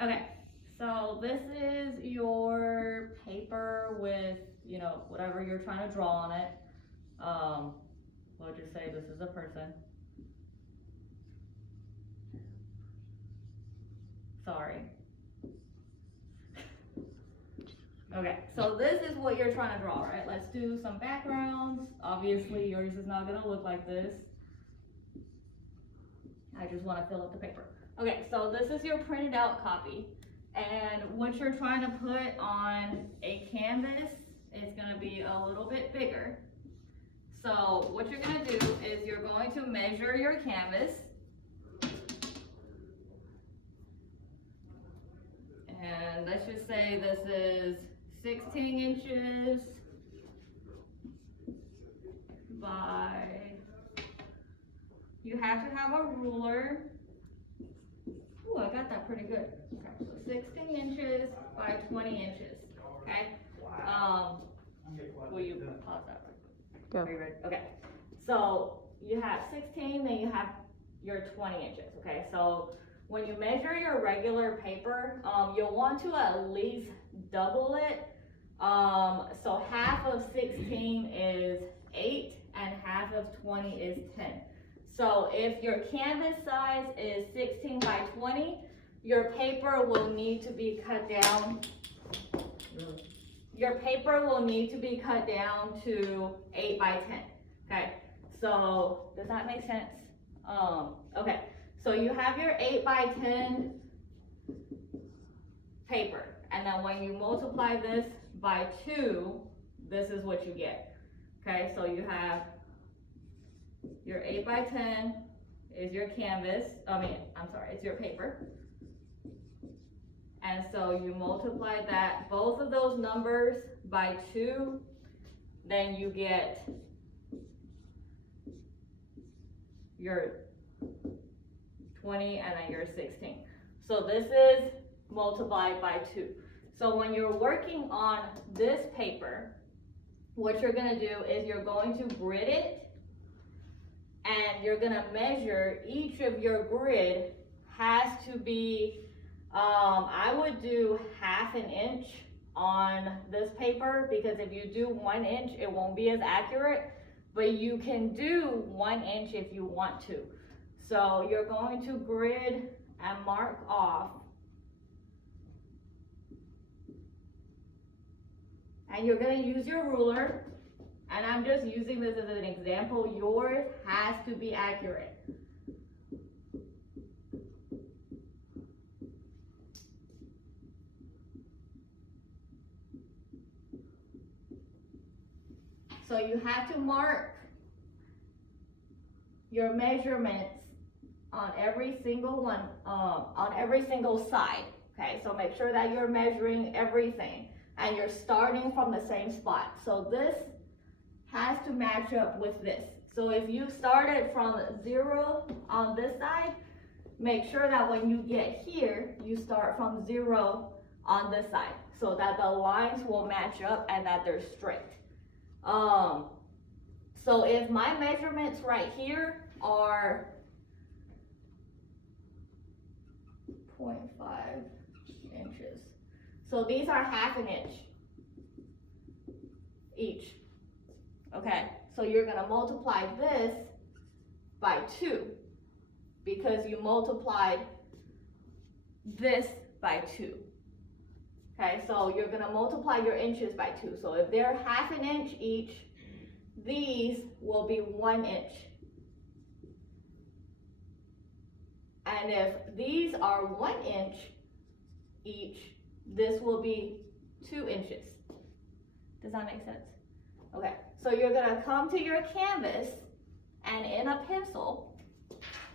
Okay, so this is your paper with, whatever you're trying to draw on it. We'll just say this is a person. Sorry. Okay, so this is what you're trying to draw, right? Let's do some backgrounds. Obviously, yours is not gonna look like this. I just wanna fill up the paper. Okay, so this is your printed out copy. And what you're trying to put on a canvas is gonna be a little bit bigger. So what you're gonna do is you're going to measure your canvas. And let's just say this is 16 inches by, you have to have a ruler. Ooh, I got that pretty good. Okay, so 16 inches by 20 inches, okay? Will you pause that right quick? Go. Are you ready? Okay, so you have 16, then you have your 20 inches, okay? So when you measure your regular paper, you'll want to at least double it. So half of 16 is 8 and half of 20 is 10. So if your canvas size is 16 by 20, your paper will need to be cut down. Your paper will need to be cut down to 8 by 10. Okay, so does that make sense? Okay, so you have your 8 by 10 paper, and then when you multiply this by 2, this is what you get. Okay, so you have your 8 by 10 is your canvas, it's your paper. And so you multiply that, both of those numbers by 2, then you get your 20 and then your 16. So this is multiplied by 2. So when you're working on this paper, what you're gonna do is you're going to grid it, and you're gonna measure each of your grid has to be, I would do half an inch on this paper, because if you do 1 inch, it won't be as accurate, but you can do 1 inch if you want to. So you're going to grid and mark off, and you're gonna use your ruler, and I'm just using this as an example. Yours has to be accurate. So you have to mark your measurements on every single one, on every single side. Okay, so make sure that you're measuring everything and you're starting from the same spot. So this has to match up with this. So if you started from 0 on this side, make sure that when you get here, you start from 0 on this side, so that the lines will match up and that they're straight. So if my measurements right here are 0.5 inches, so these are half an inch each. Okay, so you're gonna multiply this by 2, because you multiplied this by 2. Okay, so you're gonna multiply your inches by 2. So if they're half an inch each, these will be 1 inch. And if these are 1 inch each, this will be 2 inches. Does that make sense? Okay, so you're gonna come to your canvas, and in a pencil,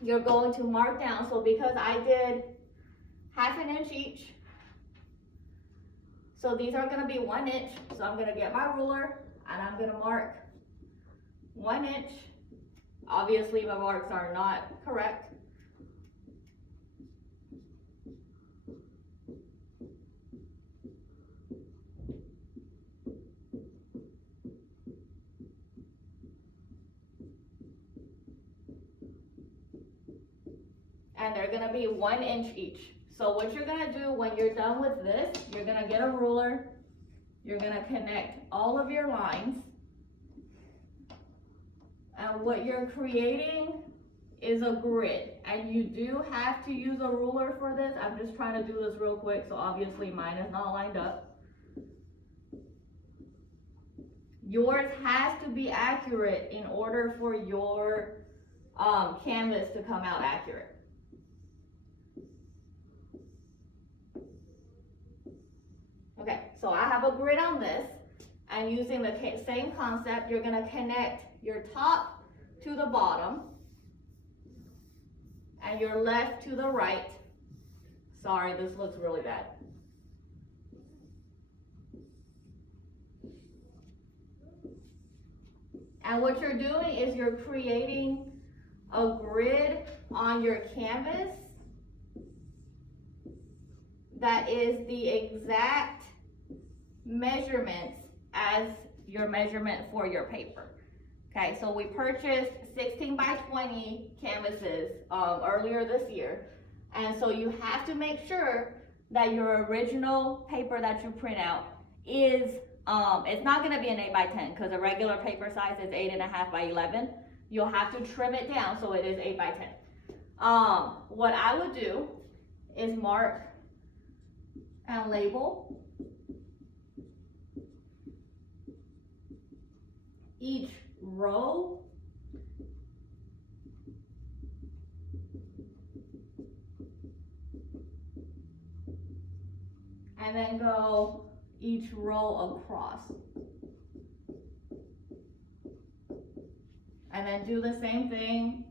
you're going to mark down. So because I did half an inch each, so these are gonna be 1 inch. So I'm gonna get my ruler and I'm gonna mark 1 inch. Obviously my marks are not correct. And they're gonna be 1 inch each. So what you're gonna do when you're done with this, you're gonna get a ruler, you're gonna connect all of your lines, and what you're creating is a grid, and you do have to use a ruler for this. I'm just trying to do this real quick, so obviously mine is not lined up. Yours has to be accurate in order for your canvas to come out accurate. Okay, so I have a grid on this, and using the same concept, you're gonna connect your top to the bottom, and your left to the right. Sorry, this looks really bad. And what you're doing is you're creating a grid on your canvas that is the exact measurements as your measurement for your paper. Okay, so we purchased 16 by 20 canvases earlier this year. And so you have to make sure that your original paper that you print out is, it's not gonna be an 8 by 10 because a regular paper size is 8.5 by 11. You'll have to trim it down so it is 8 by 10. What I would do is mark and label each row and then go each row across. And then do the same thing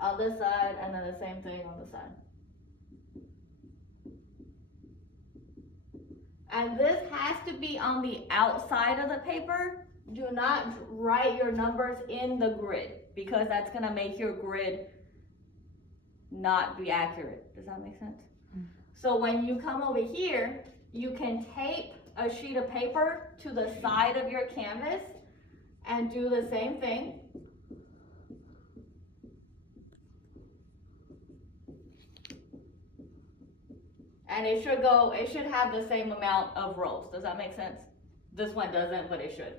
on this side, and then the same thing on the side. And this has to be on the outside of the paper. Do not write your numbers in the grid because that's gonna make your grid not be accurate. Does that make sense? So when you come over here, you can tape a sheet of paper to the side of your canvas and do the same thing. And it should have the same amount of rows. Does that make sense? This one doesn't, but it should.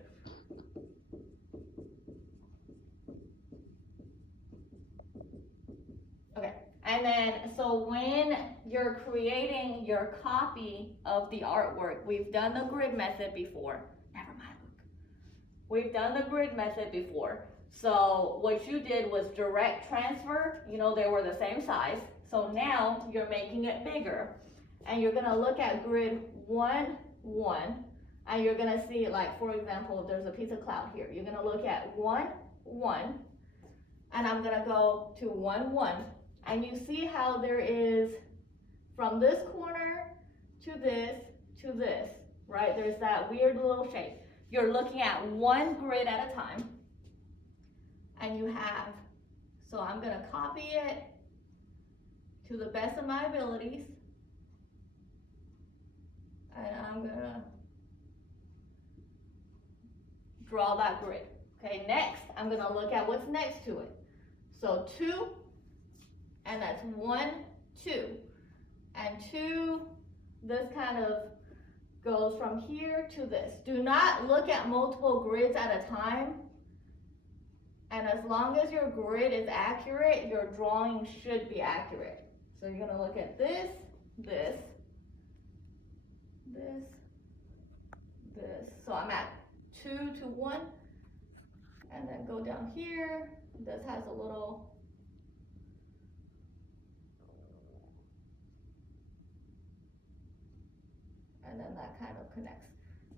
Okay, and then, so when you're creating your copy of the artwork, we've done the grid method before. Never mind, look. We've done the grid method before. So what you did was direct transfer, you know, they were the same size. So now you're making it bigger. And you're gonna look at grid 1, 1, and you're gonna see, like, for example, if there's a piece of cloud here, you're gonna look at 1, 1, and I'm gonna go to 1, 1, and you see how there is from this corner to this, right? There's that weird little shape. You're looking at one grid at a time, and you have, so I'm gonna copy it to the best of my abilities. And I'm gonna draw that grid. Okay, next, I'm gonna look at what's next to it. So 2, and that's 1, 2. And 2, this kind of goes from here to this. Do not look at multiple grids at a time. And as long as your grid is accurate, your drawing should be accurate. So you're gonna look at this, this, this, this. So I'm at 2 to 1, and then go down here. This has a little, and then that kind of connects.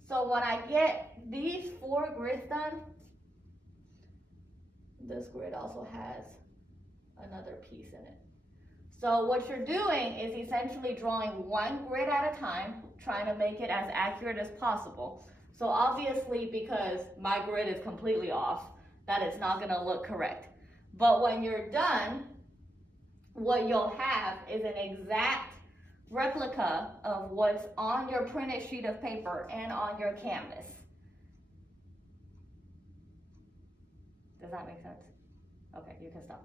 So when I get these 4 grids done, this grid also has another piece in it. So what you're doing is essentially drawing one grid at a time, trying to make it as accurate as possible. So obviously, because my grid is completely off, that it's not gonna look correct. But when you're done, what you'll have is an exact replica of what's on your printed sheet of paper and on your canvas. Does that make sense? Okay, you can stop.